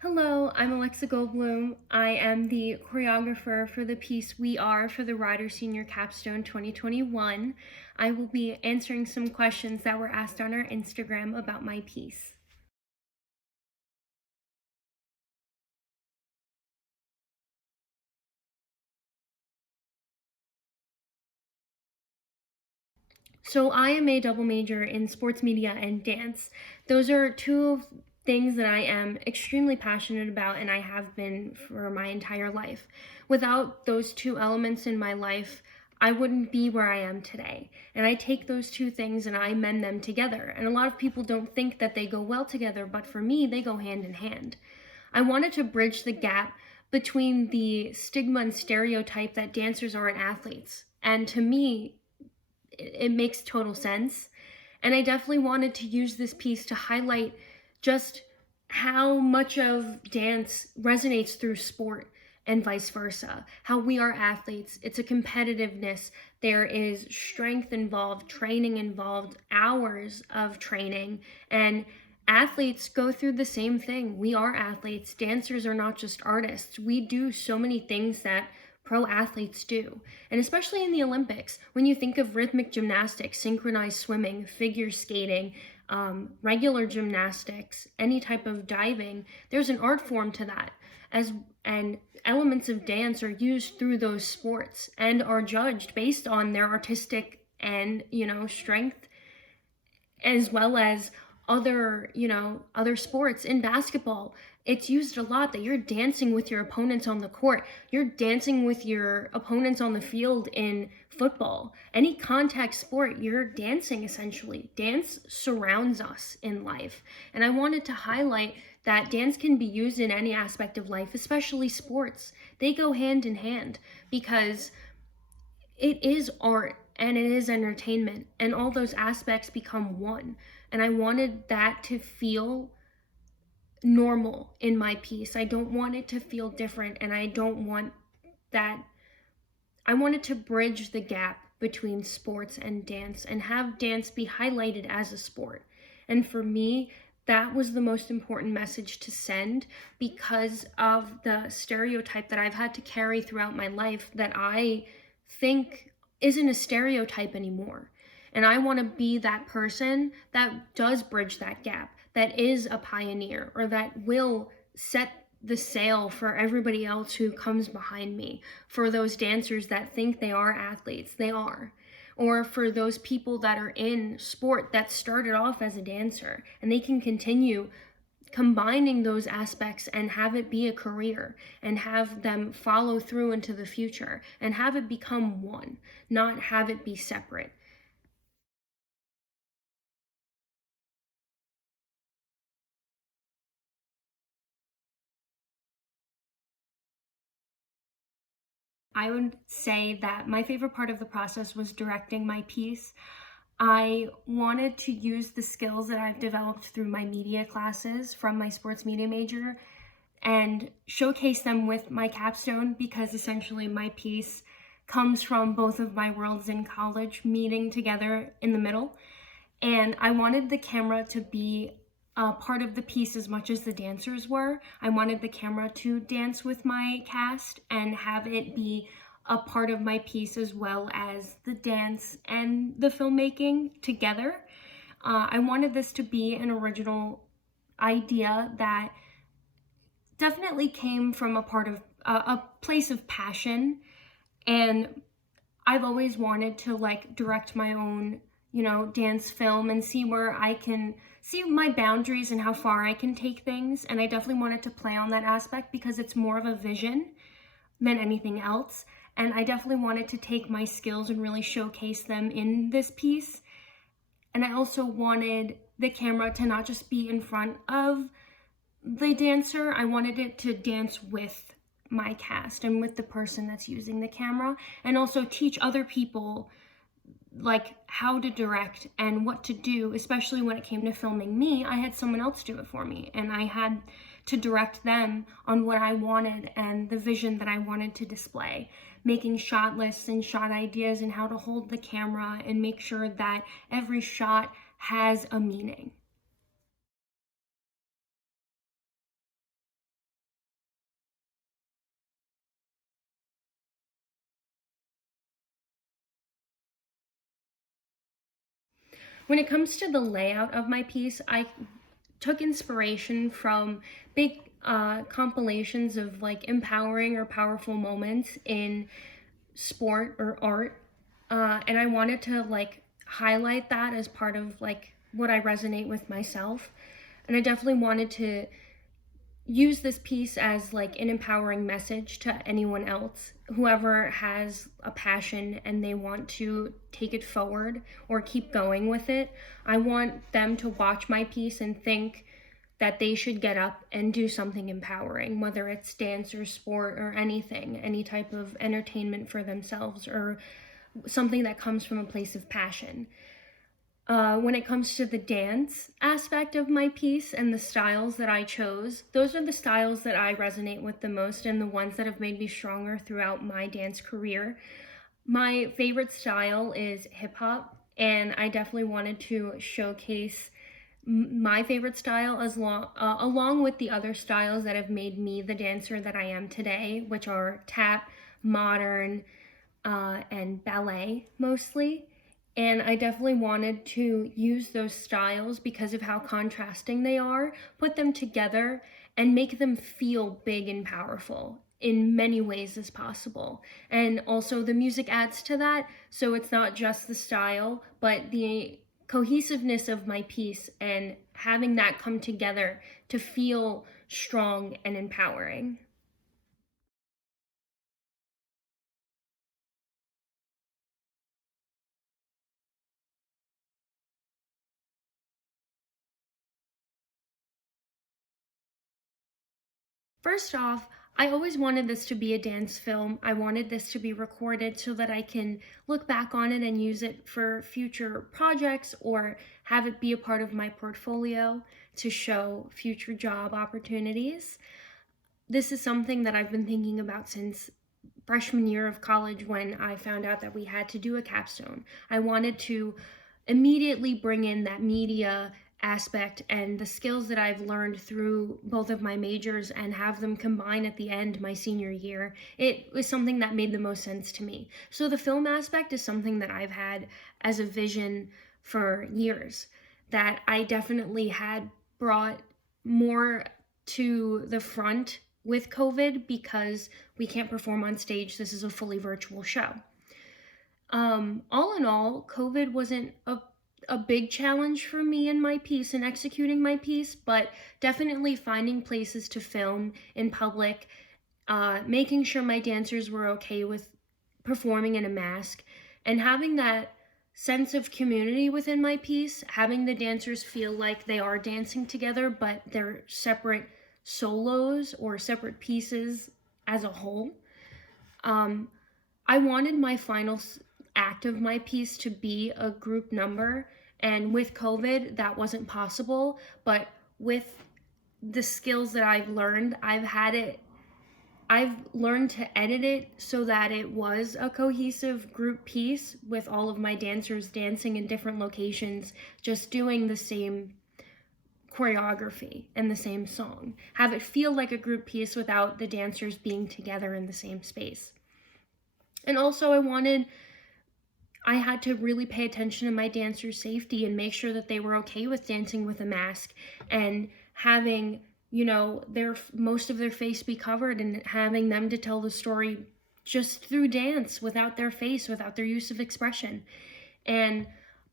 Hello, I'm Alexa Goldblum. I am the choreographer for the piece We Are for the Rider Senior Capstone 2021. I will be answering some questions that were asked on our Instagram about my piece. So I am a double major in sports media and dance. Those are two things that I am extremely passionate about and I have been for my entire life. Without those two elements in my life, I wouldn't be where I am today. And I take those two things and I mend them together. And a lot of people don't think that they go well together, but for me, they go hand in hand. I wanted to bridge the gap between the stigma and stereotype that dancers aren't athletes. And to me, it makes total sense. And I definitely wanted to use this piece to highlight just how much of dance resonates through sport and vice versa. How we are athletes, it's a competitiveness. There is strength involved, training involved, hours of training, and athletes go through the same thing. We are athletes. Dancers are not just artists. We do so many things that pro athletes do. And especially in the Olympics, when you think of rhythmic gymnastics, synchronized swimming, figure skating, regular gymnastics, any type of diving, there's an art form to that. And elements of dance are used through those sports and are judged based on their artistic and, strength, as well as other sports. In basketball, it's used a lot that you're dancing with your opponents on the court. You're dancing with your opponents on the field. In football, any contact sport, you're dancing essentially. Dance surrounds us in life. And I wanted to highlight that dance can be used in any aspect of life, especially sports. They go hand in hand because it is art and it is entertainment, and all those aspects become one. And I wanted that to feel normal in my piece. I don't want it to feel different, and I don't want that. I wanted to bridge the gap between sports and dance and have dance be highlighted as a sport. And for me, that was the most important message to send because of the stereotype that I've had to carry throughout my life that I think isn't a stereotype anymore. And I want to be that person that does bridge that gap, that is a pioneer, or that will set the sail for everybody else who comes behind me, for those dancers that think they are athletes, they are, or for those people that are in sport that started off as a dancer and they can continue combining those aspects and have it be a career and have them follow through into the future and have it become one, not have it be separate. I would say that my favorite part of the process was directing my piece. I wanted to use the skills that I've developed through my media classes from my sports media major and showcase them with my capstone, because essentially my piece comes from both of my worlds in college meeting together in the middle. And I wanted the camera to be a part of the piece as much as the dancers were. I wanted the camera to dance with my cast and have it be a part of my piece as well as the dance and the filmmaking together. I wanted this to be an original idea that definitely came from a place of passion. And I've always wanted to direct my own, dance film and see where I can see my boundaries and how far I can take things. And I definitely wanted to play on that aspect because it's more of a vision than anything else. And I definitely wanted to take my skills and really showcase them in this piece. And I also wanted the camera to not just be in front of the dancer. I wanted it to dance with my cast and with the person that's using the camera, and also teach other people how to direct and what to do. Especially when it came to filming me, I had someone else do it for me and I had to direct them on what I wanted and the vision that I wanted to display, making shot lists and shot ideas and how to hold the camera and make sure that every shot has a meaning. When it comes to the layout of my piece, I took inspiration from big compilations of like empowering or powerful moments in sport or art, and I wanted to like highlight that as part of like what I resonate with myself. And I definitely wanted to use this piece as like an empowering message to anyone else, whoever has a passion and they want to take it forward or keep going with it. I want them to watch my piece and think that they should get up and do something empowering, whether it's dance or sport or anything, any type of entertainment for themselves, or something that comes from a place of passion. When it comes to the dance aspect of my piece and the styles that I chose, those are the styles that I resonate with the most and the ones that have made me stronger throughout my dance career. My favorite style is hip hop, and I definitely wanted to showcase my favorite style along with the other styles that have made me the dancer that I am today, which are tap, modern, and ballet mostly. And I definitely wanted to use those styles because of how contrasting they are, put them together, and make them feel big and powerful in many ways as possible. And also, the music adds to that, so it's not just the style, but the cohesiveness of my piece and having that come together to feel strong and empowering. First off, I always wanted this to be a dance film. I wanted this to be recorded so that I can look back on it and use it for future projects or have it be a part of my portfolio to show future job opportunities. This is something that I've been thinking about since freshman year of college when I found out that we had to do a capstone. I wanted to immediately bring in that media aspect and the skills that I've learned through both of my majors and have them combine at the end my senior year. It was something that made the most sense to me. So the film aspect is something that I've had as a vision for years, that I definitely had brought more to the front with COVID because we can't perform on stage. This is a fully virtual show. All in all, COVID wasn't a big challenge for me in my piece and executing my piece, but definitely finding places to film in public, making sure my dancers were okay with performing in a mask, and having that sense of community within my piece, having the dancers feel like they are dancing together, but they're separate solos or separate pieces as a whole. Um, I wanted my final act of my piece to be a group number, and with COVID, that wasn't possible. But with the skills that I've learned to edit it so that it was a cohesive group piece with all of my dancers dancing in different locations, just doing the same choreography and the same song. Have it feel like a group piece without the dancers being together in the same space. And also, I had to really pay attention to my dancers' safety and make sure that they were okay with dancing with a mask and having, their most of their face be covered and having them to tell the story just through dance without their face, without their use of expression. And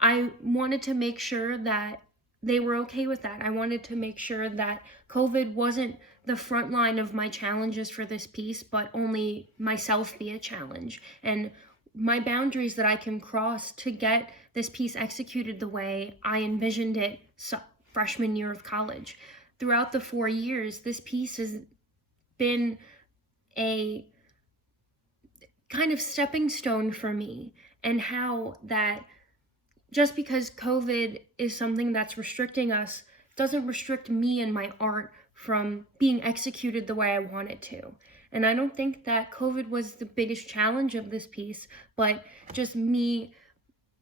I wanted to make sure that they were okay with that. I wanted to make sure that COVID wasn't the front line of my challenges for this piece, but only myself be a challenge. And my boundaries that I can cross to get this piece executed the way I envisioned it freshman year of college. Throughout the 4 years, this piece has been a kind of stepping stone for me, and how that just because COVID is something that's restricting us doesn't restrict me and my art from being executed the way I want it to. And I don't think that COVID was the biggest challenge of this piece, but just me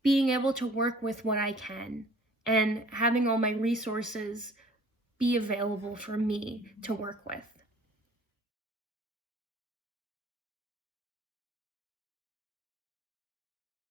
being able to work with what I can and having all my resources be available for me to work with.